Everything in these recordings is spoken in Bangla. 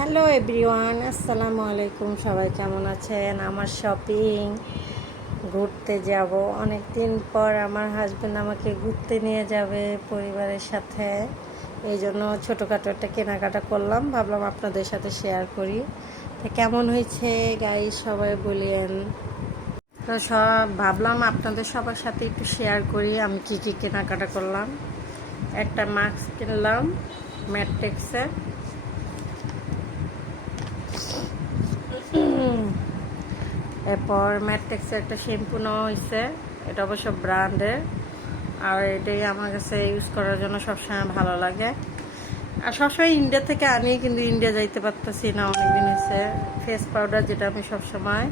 হ্যালো এভরিওয়ান, আসসালামু আলাইকুম। সবাই কেমন আছেন? আমার শপিং ঘুরতে যাব অনেক দিন পর। আমার হাজব্যান্ড আমাকে ঘুরতে নিয়ে যাবে পরিবারের সাথে, এই জন্য ছোটোখাটো একটা কেনাকাটা করলাম, ভাবলাম আপনাদের সাথে শেয়ার করি। তো কেমন হয়েছে গাইস সবাই বলিয়েন। তো ভাবলাম আপনাদের সবার সাথে একটু শেয়ার করি আমি কি কি কেনাকাটা করলাম। একটা মাস্ক কিনলাম ম্যাট্রিক্সের, এরপর ম্যাট্রিক্সের একটা শ্যাম্পু নেওয়া হয়েছে, এটা অবশ্য ব্র্যান্ডের, আর এটাই আমার কাছে ইউজ করার জন্য সবসময় ভালো লাগে। আর সবসময় ইন্ডিয়া থেকে আনি, কিন্তু ইন্ডিয়া যাইতে পারতেছি না, অনেকদিন হয়েছে। ফেস পাউডার, যেটা আমি সবসময়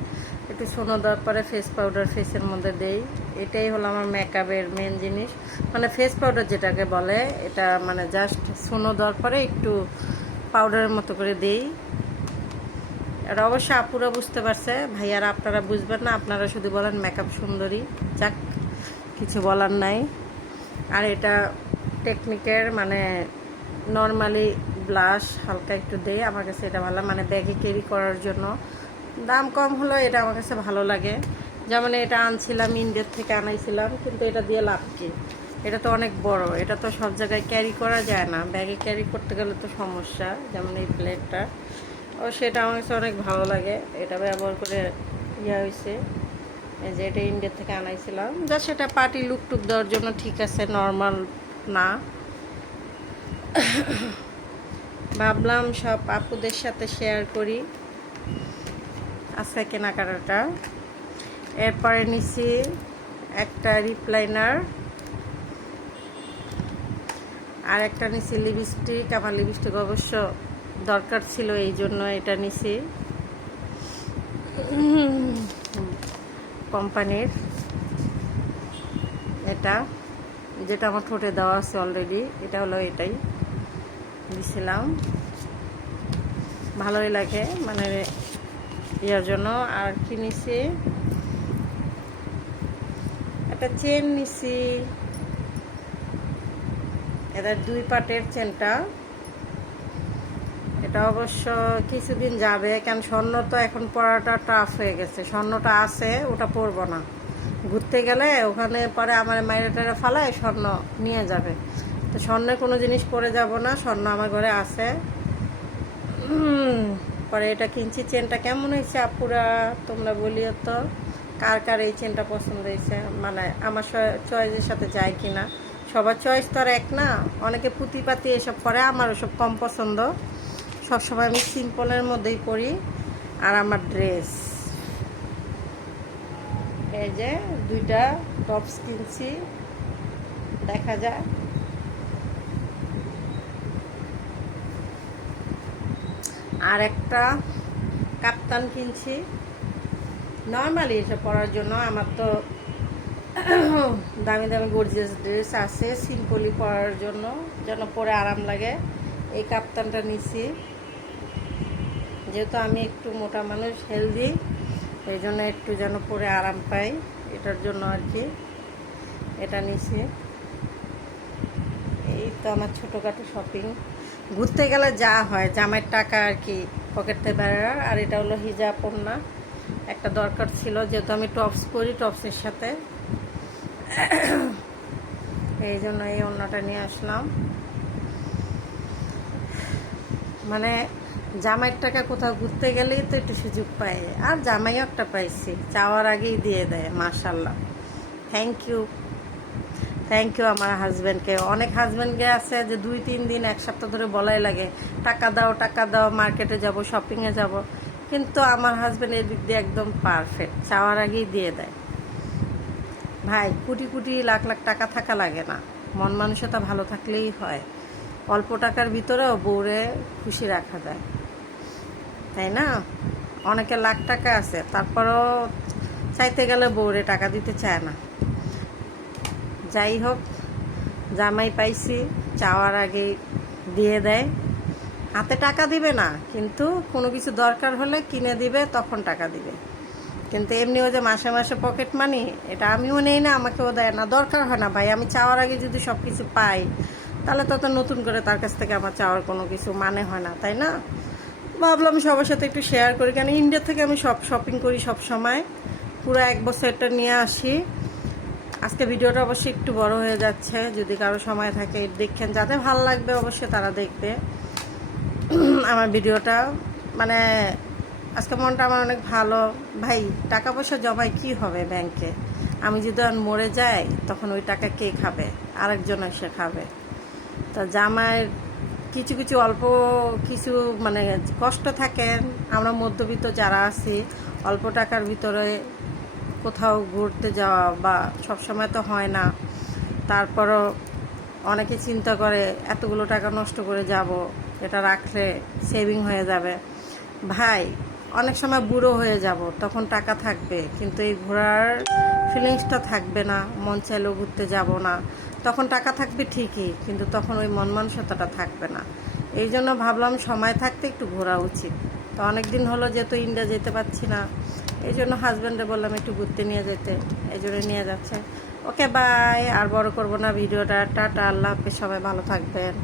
একটু সোনো দেওয়ার পরে ফেস পাউডার ফেসের মধ্যে দেই, এটাই হলো আমার মেকআপের মেন জিনিস। মানে ফেস পাউডার যেটাকে বলে, এটা মানে জাস্ট সোনো দেওয়ার পরে একটু পাউডারের মতো করে দেই। এটা অবশ্য আপুরা বুঝতে পারছে, ভাইয়ারা আপনারা বুঝবেন না, আপনারা শুধু বলেন মেকআপ সুন্দরী, যাক কিছু বলার নাই। আর এটা টেকনিকের, মানে নর্মালি ব্লাশ হালকা একটু দেই, আমার কাছে এটা ভালো, মানে ব্যাগে ক্যারি করার জন্য। দাম কম হলো, এটা আমার কাছে ভালো লাগে। যেমন এটা আনছিলাম ইন্ডিয়ার থেকে আনাইছিলাম, কিন্তু এটা দিয়ে লাভ কি, এটা তো অনেক বড়, এটা তো সব জায়গায় ক্যারি করা যায় না, ব্যাগে ক্যারি করতে গেলে তো সমস্যা। যেমন এই প্লেটটা, ও সেটা আমার কাছে অনেক ভালো লাগে, এটা ব্যবহার করে হয়েছে। এই যে এটা ইন্ডিয়া থেকে আনাইছিলাম, যা সেটা পার্টি লুক টুক দেওয়ার জন্য ঠিক আছে, নর্মাল না। ভাবলাম সব আপুদের সাথে শেয়ার করি আজকে কেনাকাটাটা। এরপরে নিছি একটা রিপ্লাইনার, আর একটা নিছি লিপস্টিক। আমার লিপস্টিক অবশ্য দরকার ছিল, এই জন্য এটা নিছি কোম্পানির, এটা যেটা আমার ঠোঁটে দেওয়া আছে অলরেডি, এটা হলো এটাই দিছিলাম, ভালোই লাগে মানে ইয়ার জন্য। আর কি নিছি, একটা চেন নিছি, এটা 2 পাটের চেনটা, এটা অবশ্য কিছুদিন যাবে, কারণ স্বর্ণ তো এখন পরাটা টাফ হয়ে গেছে। স্বর্ণটা আছে, ওটা পরবো না, ঘুরতে গেলে ওখানে পরে আমার মায়ের টারে ফালায় স্বর্ণ নিয়ে যাবে, তো স্বর্ণের কোনো জিনিস পরে যাব না, স্বর্ণ আমার ঘরে আছে। পরে এটা কিনছি। চেনটা কেমন হয়েছে আপুরা তোমরা বলিও তো, কার কার এই চেনটা পছন্দ হয়েছে, মানে আমার চয়েসের সাথে যায় কিনা। সবার চয়েস তো আর এক না, অনেকে পুঁতি পাতি এসব পরে, আমার ওসব কম পছন্দ। সবসময় আমি সিম্পলের মধ্যেই পরি। আর আমার ড্রেস, এই যে 2টা টপস কিনছি, দেখা যায়। আর একটা কাপ্তান কিনছি, নর্মালি এসব পরার জন্য। আমার তো দামি দামি গর্জিয়াস ড্রেস আছে, সিম্পলি পরার জন্য, যেন পরে আরাম লাগে। এই কাপ্তানটা নিছি, যেহেতু আমি একটু মোটা মানুষ, হেলদি, এই জন্য একটু যেন পরে আরাম পাই, এটার জন্য আর কি এটা নিছি। এই তো আমার ছোটোখাটো শপিং। ঘুরতে গেলে যা হয়, জামাইয়ের টাকা আর কি পকেটে বেড়ার। আর এটা হলো হিজাব ওড়না, একটা দরকার ছিল, যেহেতু আমি টপস পরি, টপসের সাথে, এই জন্য এই ওড়নাটা নিয়ে আসলাম। মানে জামাইয়ের টাকা কোথাও ঘুরতে গেলেই তো একটু সুযোগ পায়, আর জামাইও একটা পাইছি, চাওয়ার আগেই দিয়ে দেয়, মাশাল্লাহ। থ্যাংক ইউ, থ্যাংক ইউ আমার হাজব্যান্ডকে। অনেক হাজব্যান্ডকে আছে যে 2-3 দিন 1 সপ্তাহ ধরে বলাই লাগে, টাকা দাও টাকা দাও, মার্কেটে যাব, শপিংয়ে যাব, কিন্তু আমার হাজব্যান্ড এই দিক দিয়ে একদম পারফেক্ট, চাওয়ার আগেই দিয়ে দেয়। ভাই, কোটি কোটি লাখ লাখ টাকা থাকা লাগে না, মন মানসিকতা ভালো থাকলেই হয়। অল্প টাকার ভিতরেও বউরে খুশি রাখা যায়, তাই না? অনেকে লাখ টাকা আছে, তারপরও চাইতে গেলে বউরে টাকা দিতে চায় না। যাই হোক, জামাই পাইছি, চাওয়ার আগে দিয়ে দেয়। হাতে টাকা দিবে না, কিন্তু কোনো কিছু দরকার হলে কিনে দিবে, তখন টাকা দিবে। কিন্তু এমনিও যে মাসে মাসে পকেট মানি, এটা আমিও নেই না, আমাকেও দেয় না, দরকার হয় না ভাই। আমি চাওয়ার আগে যদি সব কিছু পাই, তাহলে তো নতুন করে তার কাছ থেকে আমার চাওয়ার কোনো কিছু মানে হয় না, তাই না? ভাবলাম সবার সাথে একটু শেয়ার করি, কেন ইন্ডিয়া থেকে আমি সব শপিং করি সব সময়, পুরো এক বছরটা নিয়ে আসি। আজকে ভিডিওটা অবশ্যই একটু বড় হয়ে যাচ্ছে, যদি কারো সময় থাকে দেখেন, যাতে ভালো লাগবে অবশ্যই তারা দেখবে আমার ভিডিওটা। মানে আজকে মনটা আমার অনেক ভালো। ভাই টাকা পয়সা জমায় কি হবে ব্যাংকে, আমি যদি আর মরে যাই তখন ওই টাকা কে খাবে, আরেকজন এসে খাবে। তো জামাইয়ের কিছু কিছু অল্প কিছু মানে কষ্ট থাকেন, আমরা মধ্যবিত্ত যারা আছি, অল্প টাকার ভিতরে কোথাও ঘুরতে যাওয়া বা সবসময় তো হয় না, তারপরও অনেকে চিন্তা করে এতগুলো টাকা নষ্ট করে যাব, এটা রাখলে সেভিং হয়ে যাবে। ভাই অনেক সময় বুড়ো হয়ে যাব, তখন টাকা থাকবে কিন্তু এই ঘোরার ফিলিংসটা থাকবে না, মন চাইলেও ঘুরতে যাব না। তখন টাকা থাকবে ঠিকই, কিন্তু তখন ওই মন মানসিকতাটা থাকবে না। এই জন্য ভাবলাম সময় থাকতে একটু ঘোরা উচিত। তো অনেক দিন হলো যেহেতু ইন্ডিয়া যেতে পারছি না, এই জন্য হাজব্যান্ডে বললাম একটু ঘুরতে নিয়ে যেতে, এই জন্য নিয়ে যাচ্ছে। ওকে বাই, আর বড় করবো না ভিডিওটা, টাটা, আল্লাহ হাফেজ, সবাই ভালো থাকবেন।